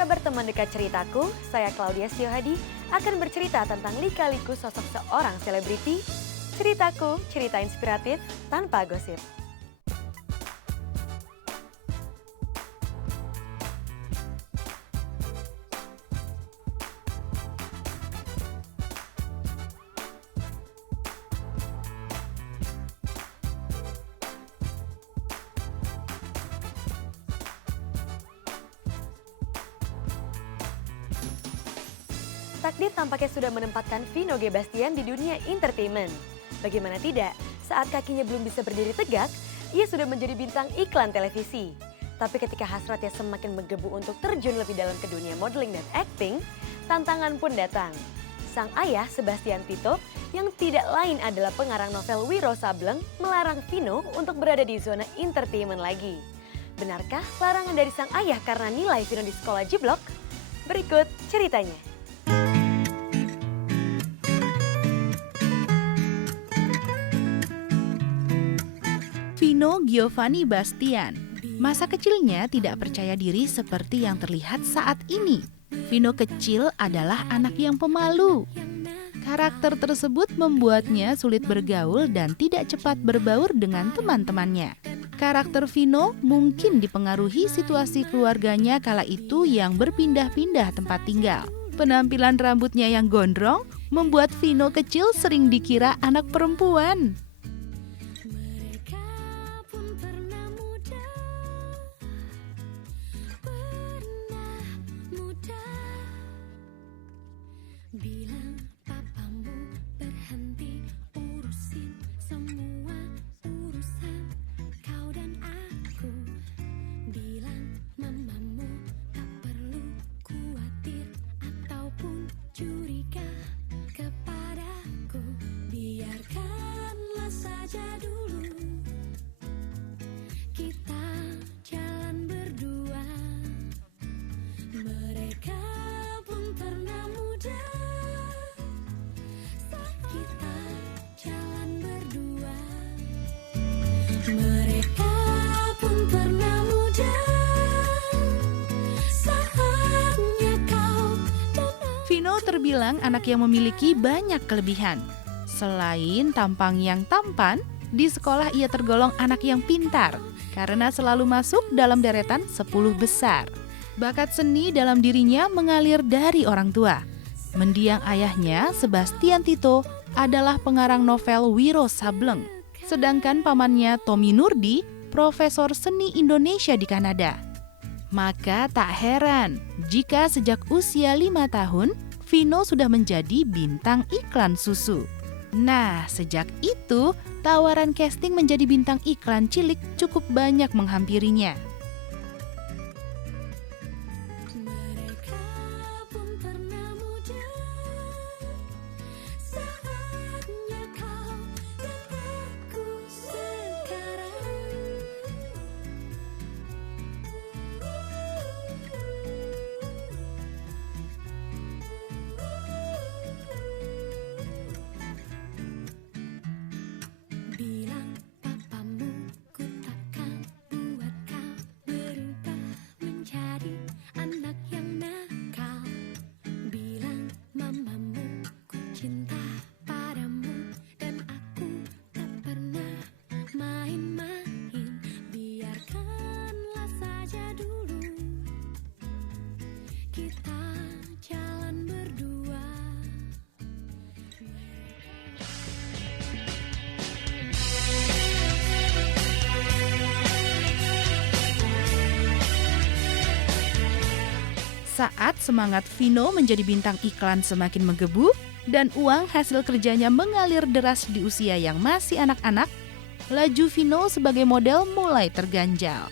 kabar teman dekat ceritaku? Saya Claudia Siohadi akan bercerita tentang lika-liku sosok seorang selebriti. Ceritaku, cerita inspiratif tanpa gosip. Takdir tampaknya sudah menempatkan Vino G. Bastian di dunia entertainment. Bagaimana tidak, saat kakinya belum bisa berdiri tegak, ia sudah menjadi bintang iklan televisi. Tapi ketika hasratnya semakin menggebu untuk terjun lebih dalam ke dunia modeling dan acting, tantangan pun datang. Sang ayah Sebastian Tito yang tidak lain adalah pengarang novel Wiro Sableng melarang Vino untuk berada di zona entertainment lagi. Benarkah larangan dari sang ayah karena nilai Vino di sekolah jeblok? Berikut ceritanya. Vino Giovanni Bastian. Masa kecilnya tidak percaya diri seperti yang terlihat saat ini. Vino kecil adalah anak yang pemalu. Karakter tersebut membuatnya sulit bergaul dan tidak cepat berbaur dengan teman-temannya. Karakter Vino mungkin dipengaruhi situasi keluarganya kala itu yang berpindah-pindah tempat tinggal. Penampilan rambutnya yang gondrong membuat Vino kecil sering dikira anak perempuan. Bilang papamu berhenti urusin semua urusan kau dan aku. Bilang mamamu tak perlu khawatir ataupun curiga kepadaku. Biarkanlah saja dulu kita jalan berdua. Mereka pun pernah muda. Kita jalan berdua. Mereka pun pernah muda. Saatnya kau dan Vino terbilang anak yang memiliki banyak kelebihan. Selain tampang yang tampan, di sekolah ia tergolong anak yang pintar karena selalu masuk dalam deretan 10 besar. Bakat seni dalam dirinya mengalir dari orang tua. Mendiang ayahnya, Sebastian Tito, adalah pengarang novel Wiro Sableng. Sedangkan pamannya Tommy Nurdi, profesor seni Indonesia di Kanada. Maka tak heran jika sejak usia 5 tahun, Vino sudah menjadi bintang iklan susu. Nah, sejak itu, tawaran casting menjadi bintang iklan cilik cukup banyak menghampirinya. mereka pun pernah muda. Saatnya kau dan aku sekarang. Bilang papamu ku takkan buat kau berubah menjadi anak yang nakal. Bilang mamamu ku cinta padamu dan aku tak pernah main-main. Biarkanlah saja dulu kita jalan berdua. Saat semangat Vino menjadi bintang iklan semakin menggebu dan uang hasil kerjanya mengalir deras di usia yang masih anak-anak, laju Vino sebagai model mulai terganjal.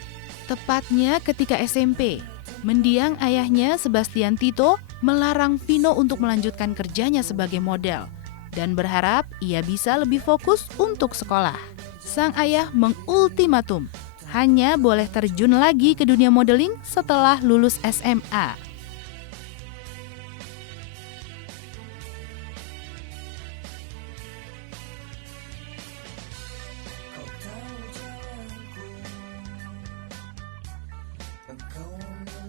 Tepatnya ketika SMP, mendiang ayahnya Sebastian Tito melarang Vino untuk melanjutkan kerjanya sebagai model dan berharap ia bisa lebih fokus untuk sekolah. Sang ayah mengultimatum, hanya boleh terjun lagi ke dunia modeling setelah lulus SMA. Engkau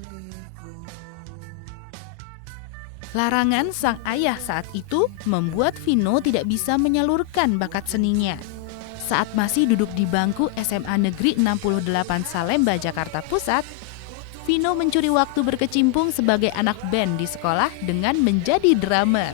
memilihku Larangan sang ayah saat itu membuat Vino tidak bisa menyalurkan bakat seninya. Saat masih duduk di bangku SMA Negeri 68 Salemba, Jakarta Pusat, Vino mencuri waktu berkecimpung sebagai anak band di sekolah dengan menjadi drummer.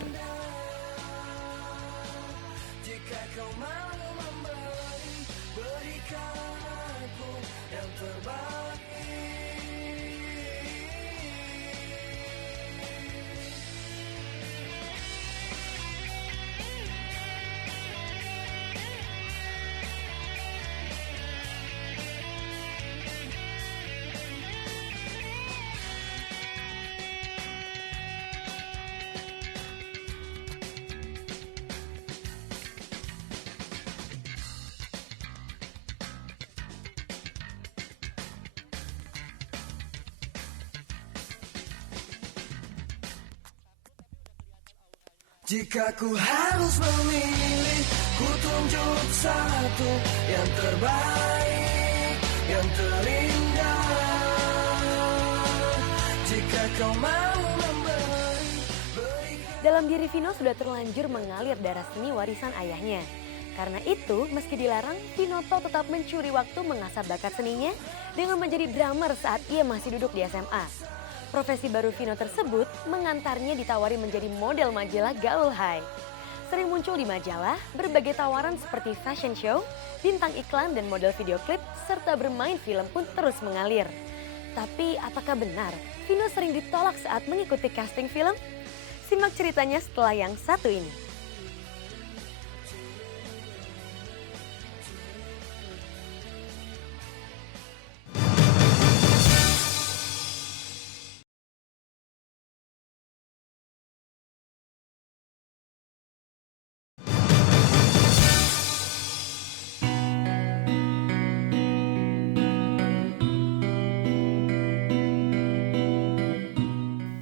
Jika ku harus memilih, ku tunjuk satu yang terbaik, yang terindah. Jika kau mau memberi, berikan. Dalam diri Vino sudah terlanjur mengalir darah seni warisan ayahnya. Karena itu, meski dilarang, Vinoto tetap mencuri waktu mengasah bakat seninya dengan menjadi drummer saat ia masih duduk di SMA. Profesi baru Vino tersebut mengantarnya ditawari menjadi model majalah Gaul High. Sering muncul di majalah, berbagai tawaran seperti fashion show, bintang iklan dan model video klip, serta bermain film pun terus mengalir. Tapi apakah benar Vino sering ditolak saat mengikuti casting film? Simak ceritanya setelah yang satu ini.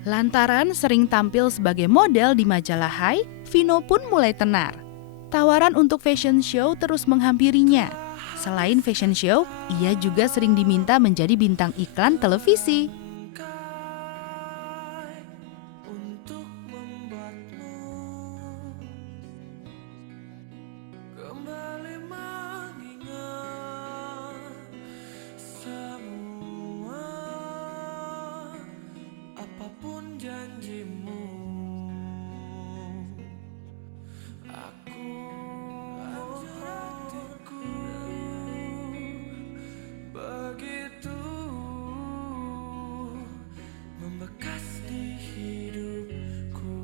Lantaran sering tampil sebagai model di majalah High, Vino pun mulai tenar. Tawaran untuk fashion show terus menghampirinya. Selain fashion show, ia juga sering diminta menjadi bintang iklan televisi. Untuk membuatmu kembali mengingat semua, apapun janjimu. Aku hatiku begitu membekas di hidupku.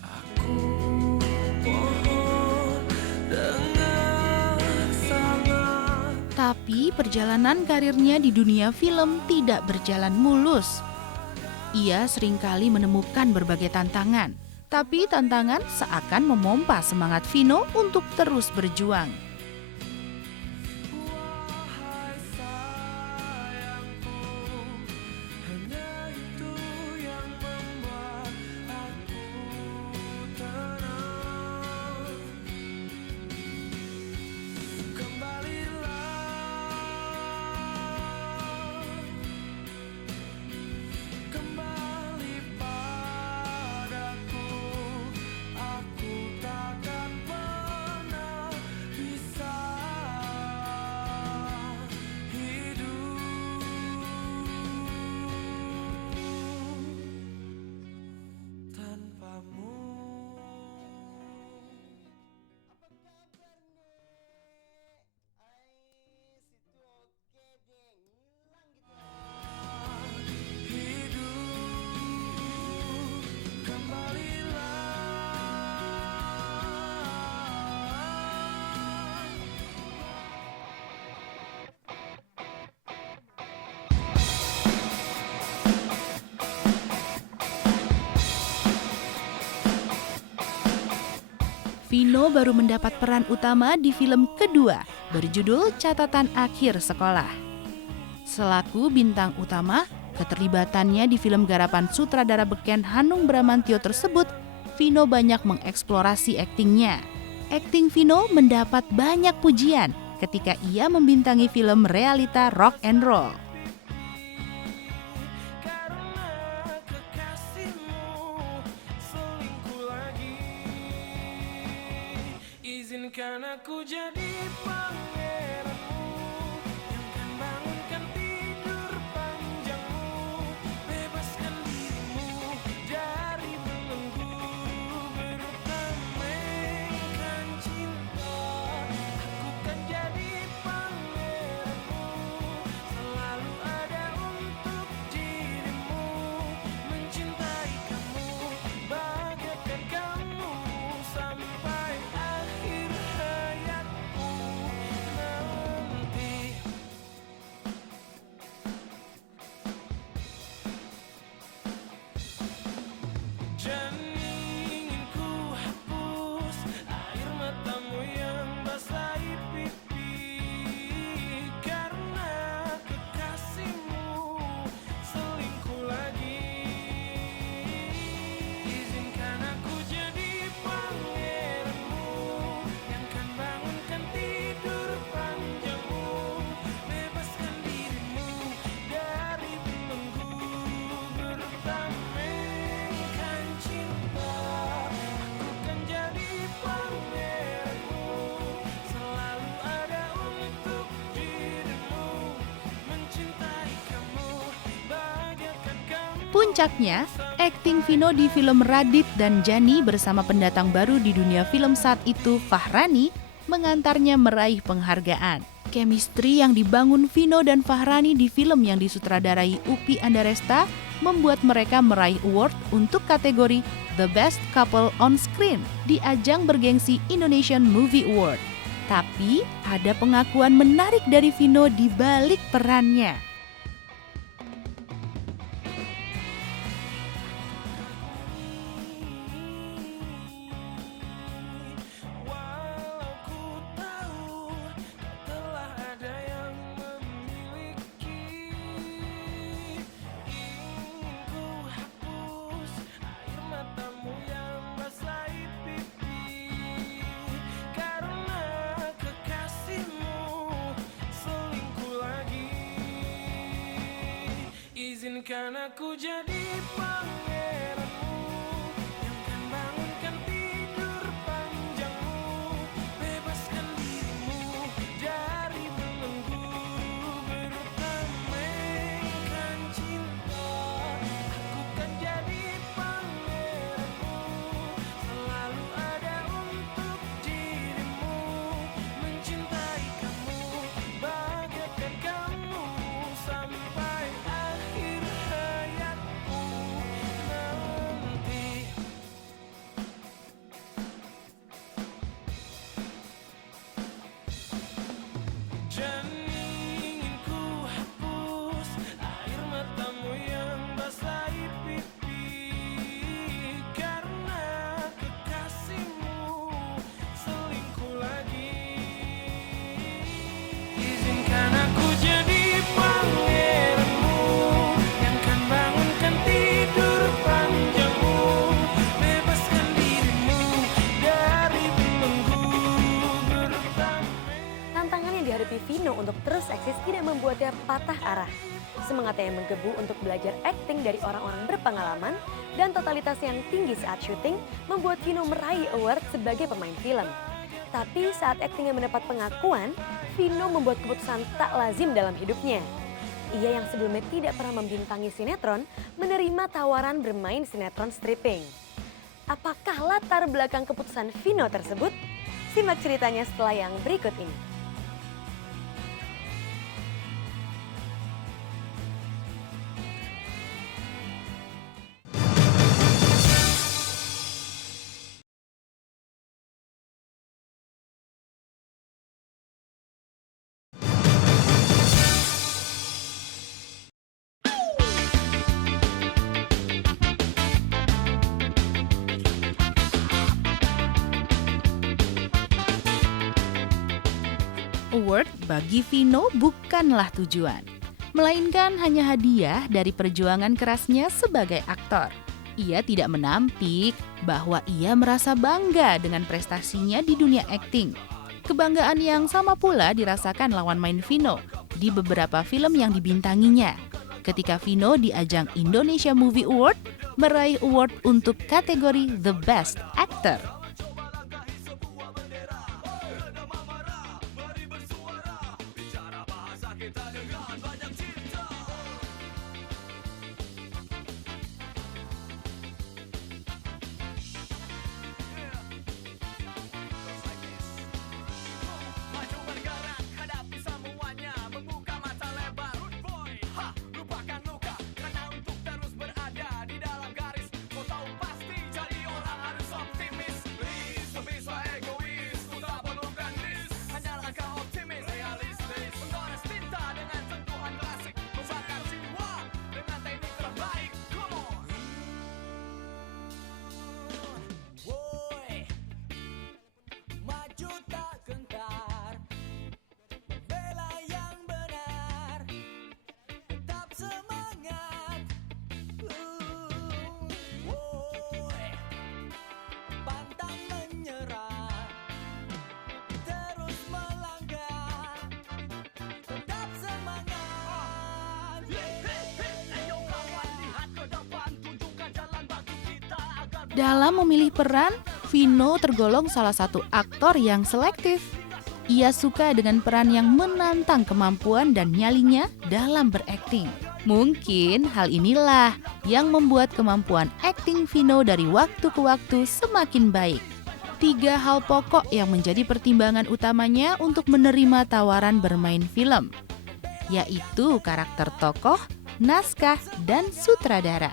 Aku mohon dengan sangat. Tapi perjalanan karirnya di dunia film tidak berjalan mulus. Ia seringkali menemukan berbagai tantangan, tapi tantangan seakan memompa semangat Vino untuk terus berjuang. Wahai sayangku, hanya itu yang membuat aku tenang. Kembalilah, kembali padaku. Aku takkan pernah bisa hidup tanpamu. Hidup, kembalilah. Vino baru mendapat peran utama di film kedua berjudul Catatan Akhir Sekolah. Selaku bintang utama, keterlibatannya di film garapan sutradara beken Hanung Bramantyo tersebut, Vino banyak mengeksplorasi aktingnya. Akting Vino mendapat banyak pujian ketika ia membintangi film realita rock and roll. aku jadi pangeranmu yang kan bangunkan tidur panjangmu, bebaskan dirimu dari belenggu, bertamaikan cinta. Aku kan jadi pangeranmu, selalu ada untuk dirimu, mencintai kamu, bahagiakan kamu sampai akhir hayatku nanti. Dan ingin ku hapus air matamu yang basahi pipi, karena kekasihmu selingkuh lagi. Izinkan aku jadi pangeranmu yang kan bangunkan tidur panjangmu, bebaskan dirimu dari belenggu, bertamaikan cinta. Aku kan jadi pangeranmu, selalu ada untuk dirimu, mencintai kamu, bahagiakan kamu. Puncaknya, akting Vino di film Radit dan Jani bersama pendatang baru di dunia film saat itu, Fahrani, mengantarnya meraih penghargaan. Chemistry yang dibangun Vino dan Fahrani di film yang disutradarai Upi Andaresta membuat mereka meraih award untuk kategori The Best Couple on Screen di ajang bergengsi Indonesian Movie Award. Tapi ada pengakuan menarik dari Vino di balik perannya. Walau ku tahu telah ada yang memiliki, ingin ku hapus air matamu yang basahi pipi, karena kekasihmu selingkuh lagi. Izinkan aku jadi pangeranmu yang kan bangunkan tidur panjangmu, bebaskan dirimu dari belenggu, bertamaikan cinta. Aku kan jadi pangeranmu, selalu ada untuk dirimu, mencintai kamu, bahagiakan kamu sampai akhir hayatku nanti. Dan ingin ku hapus air matamu yang basahi pipi, karena kekasihmu selingkuh lagi. Izinkan aku jadi pangeranmu yang kan bangunkan tidur panjangmu, bebaskan dirimu dari belenggu, bertamai. Tantangan yang dihadapi Vino untuk terus eksis tidak membuatnya patah arah. Semangatnya yang menggebu untuk belajar akting dari orang-orang berpengalaman dan totalitas yang tinggi saat syuting membuat Vino meraih award sebagai pemain film. Tapi saat aktingnya mendapat pengakuan, Vino membuat keputusan tak lazim dalam hidupnya. Ia yang sebelumnya tidak pernah membintangi sinetron, menerima tawaran bermain sinetron stripping. Apakah latar belakang keputusan Vino tersebut? Simak ceritanya setelah yang berikut ini. Award bagi Vino bukanlah tujuan, melainkan hanya hadiah dari perjuangan kerasnya sebagai aktor. Ia tidak menampik bahwa ia merasa bangga dengan prestasinya di dunia akting. Kebanggaan yang sama pula dirasakan lawan main Vino di beberapa film yang dibintanginya. Ketika Vino di ajang Indonesia Movie Award meraih award untuk kategori The Best Actor. Dalam memilih peran, Vino tergolong salah satu aktor yang selektif. Ia suka dengan peran yang menantang kemampuan dan nyalinya dalam berakting. Mungkin hal inilah yang membuat kemampuan akting Vino dari waktu ke waktu semakin baik. 3 hal pokok yang menjadi pertimbangan utamanya untuk menerima tawaran bermain film, yaitu karakter tokoh, naskah, dan sutradara.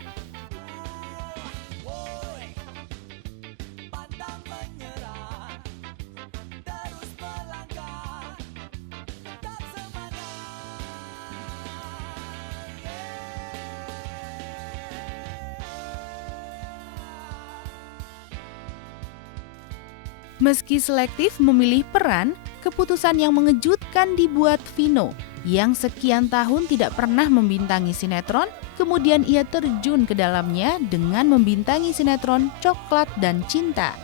Meski selektif memilih peran, keputusan yang mengejutkan dibuat Vino yang sekian tahun tidak pernah membintangi sinetron, kemudian ia terjun ke dalamnya dengan membintangi sinetron Coklat dan Cinta.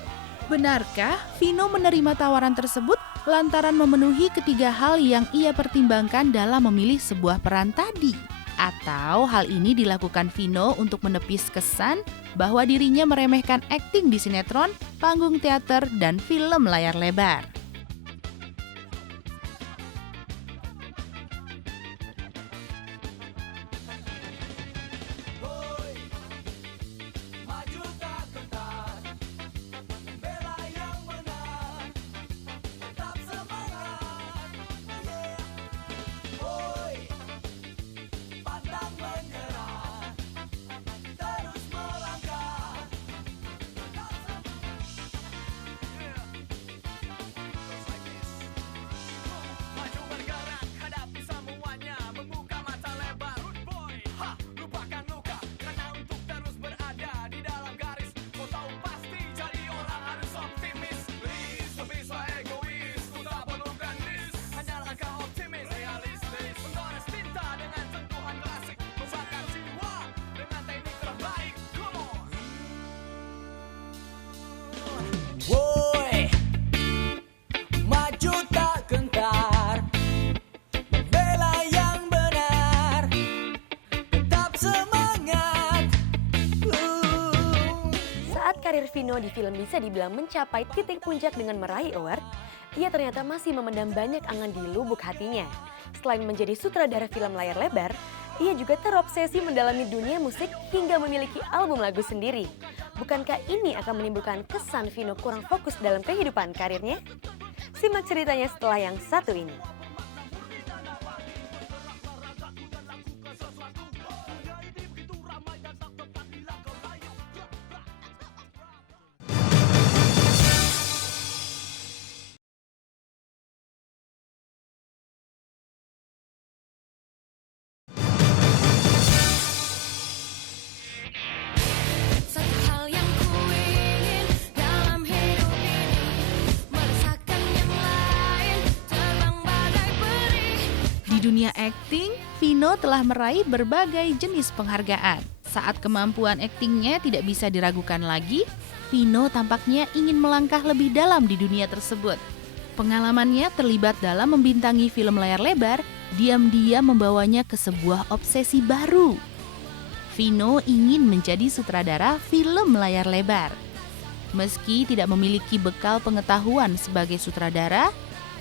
Benarkah Vino menerima tawaran tersebut lantaran memenuhi ketiga hal yang ia pertimbangkan dalam memilih sebuah peran tadi? Atau hal ini dilakukan Vino untuk menepis kesan bahwa dirinya meremehkan akting di sinetron, panggung teater, dan film layar lebar? Maju bergerak, hadapi semuanya, membuka mata lebar. Root boy, ha, lupakan luka, karena untuk terus berada di dalam garis. Kau tahu pasti jadi orang harus optimis. Please, tak bisa egois, ku tak perlu gandis. Hanya langkah optimis, realistis. Menggores tinta dengan sentuhan klasik, membakar jiwa dengan teknik terbaik. Come on. Woi, maju tak gentar, bela yang benar, tetap semangat. Saat karir Vino di film bisa dibilang mencapai titik puncak dengan meraih award, ia ternyata masih memendam banyak angan di lubuk hatinya. Selain menjadi sutradara film layar lebar, ia juga terobsesi mendalami dunia musik hingga memiliki album lagu sendiri. Bukankah ini akan menimbulkan kesan Vino kurang fokus dalam kehidupan karirnya? Simak ceritanya setelah yang satu ini. Satu hal yang ku ingin dalam hidup ini, merasakan yang lain, terbang bagai peri. Di dunia akting, Vino telah meraih berbagai jenis penghargaan. Saat kemampuan aktingnya tidak bisa diragukan lagi, Vino tampaknya ingin melangkah lebih dalam di dunia tersebut. Pengalamannya terlibat dalam membintangi film layar lebar, diam-diam membawanya ke sebuah obsesi baru. Vino ingin menjadi sutradara film layar lebar. Meski tidak memiliki bekal pengetahuan sebagai sutradara,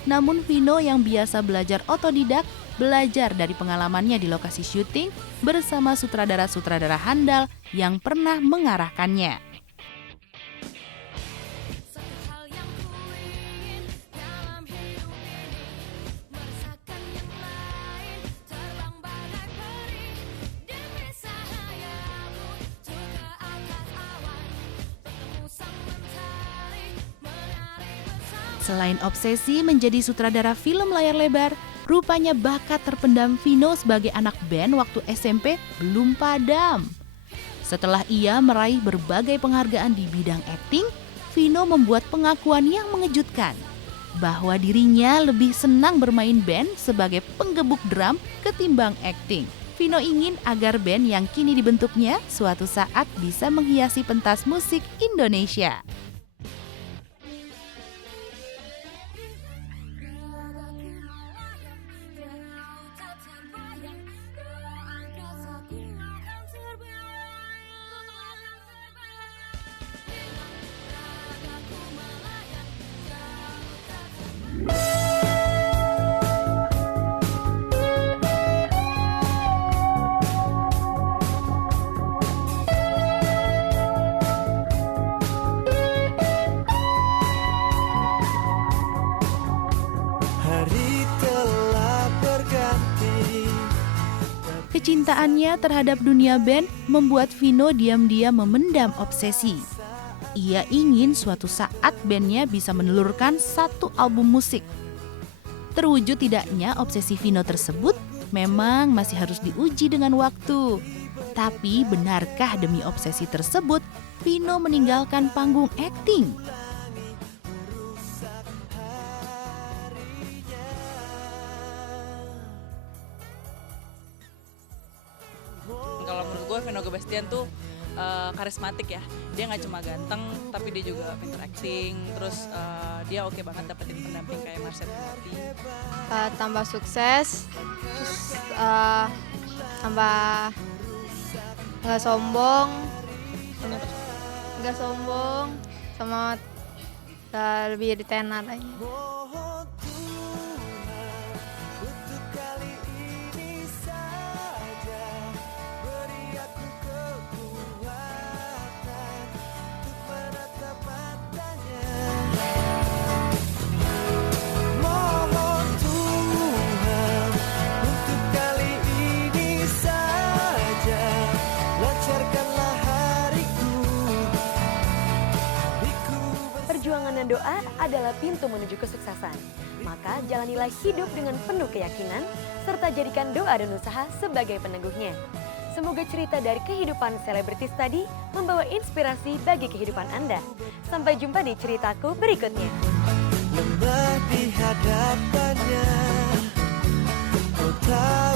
namun Vino yang biasa belajar otodidak, belajar dari pengalamannya di lokasi syuting bersama sutradara-sutradara handal yang pernah mengarahkannya. Satu hal yang ku ingin dalam hidup ini, merasakan yang lain, terbang bagai peri. Demi cahaya ku ke atas awan, bertemu sang mentari, menari bersama. Selain obsesi menjadi sutradara film layar lebar, rupanya bakat terpendam Vino sebagai anak band waktu SMP belum padam. Setelah ia meraih berbagai penghargaan di bidang akting, Vino membuat pengakuan yang mengejutkan bahwa dirinya lebih senang bermain band sebagai penggebuk drum ketimbang akting. Vino ingin agar band yang kini dibentuknya suatu saat bisa menghiasi pentas musik Indonesia. Kecintaannya terhadap dunia band membuat Vino diam-diam memendam obsesi. Ia ingin suatu saat bandnya bisa menelurkan satu album musik. Terwujud tidaknya obsesi Vino tersebut memang masih harus diuji dengan waktu. Tapi benarkah demi obsesi tersebut, Vino meninggalkan panggung akting? Kalau menurut gue Vino Gebastian tuh karismatik ya. Dia nggak cuma ganteng, tapi dia juga pinter acting. Terus dia oke banget dapetin pendamping kayak Marcel Tinati. Tambah sukses, terus tambah nggak sombong, sama lebih ditenar lagi. Untuk kali ini saja beri aku kekuatan untuk menatap matanya. Mohon Tuhan untuk kali ini saja lancarkanlah hariku. Perjuangan dan doa adalah pintu menuju kesuksesan. Maka jalanilah hidup dengan penuh keyakinan, serta jadikan doa dan usaha sebagai peneguhnya. Semoga cerita dari kehidupan selebritis tadi membawa inspirasi bagi kehidupan Anda. Sampai jumpa di ceritaku berikutnya. Lemah di hadapannya, kau tak